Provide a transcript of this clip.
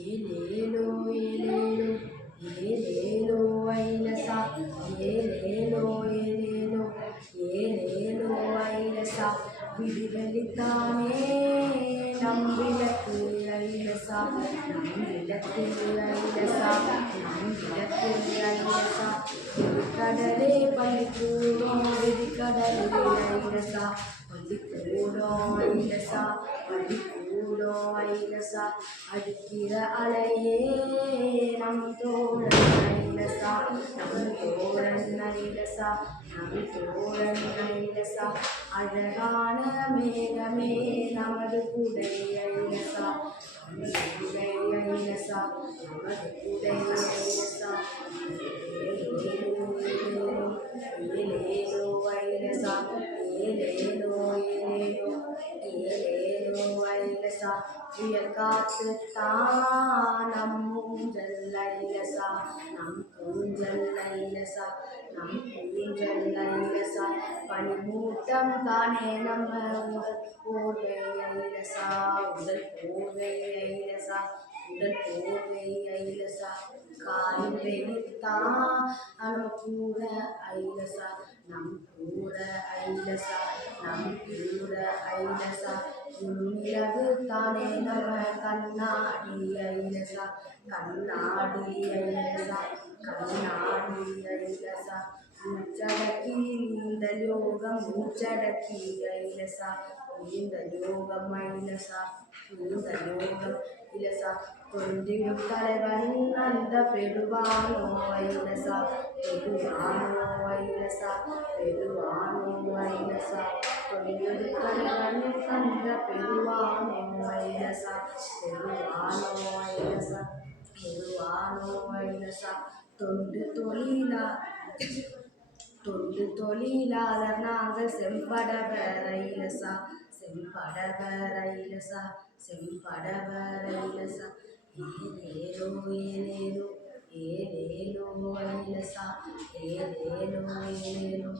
ஏலேலோ ஏலேலோ ஏலேலோ ஐலசா ஏலேலோ ஏலேலோ ஏலேலோ ஐலசா விடிவெளித்தானே நம் விளக்கு ஐலசா நம் விளக்கு ஐலசா நம் விளக்கு ஐலசா விதிக்கடலே பள்ளிக்கூடம் விதிக்கடலே ஐலசா பள்ளிக்கூடம் ஐலசா பள்ளிக்கூடம் ஐலசா அடிக்கிற அலையே நம் தோழன் ஐலசா நம் தோழன் ஐலசா நம் தோழன் ஐலசா அழகான மேகமே நமது குடை ஐலசா நமது குடை ஐலசா நமது குடை ஐலசா ஏலேலோ ஐலசா ஏலேலோ ஏலேலோ ஏலேலோ ஐலசா புயல் காற்றுத்தான் நம் ஊஞ்சல் ஐலசா நம் ஊஞ்சல் ஐலசா நம் ஊஞ்சல் ஐலசா பனிமூட்டம் தானே நம்ம உடல் போர்வை ஐலசா உடல் போர்வை ஐலசா உடல் போர்வை ஐலசா காலில் வெயித்தான் நம்ம கூட ஐலசா நம் கூட ஐலசா நம் கூட ஐலசா நிலவு தானே நம்ம கண்ணாடி ஐலசா கண்ணாடி ஐலசா கண்ணாடி ஐலசா மூச்சடக்கி இந்த யோகம் மூச்சடக்கி ஐலசா இந்த யோகம் ஐலசா இந்த யோகம் இலசா கொண்டிடும் தலைவன் அந்த பெருவானோ ஐலசா பெருவானோ ஐலசா பெருவானோ ஐலசா கொண்டிடும் தலைவன் அந்த பெருவானோ ஐலசா பெருவானோ ஐலசா பெருவானோ ஐலசா தொண்டு தொழிலாளர் நாங்கள் செம்படவர் ஐலசா செம்படவர் ஐலசா செம்படவர் ஐலசா ஏலேலோ ஏலேலோ ஏலேலோ ஐலசா ஏலேலோ ஏலேலோ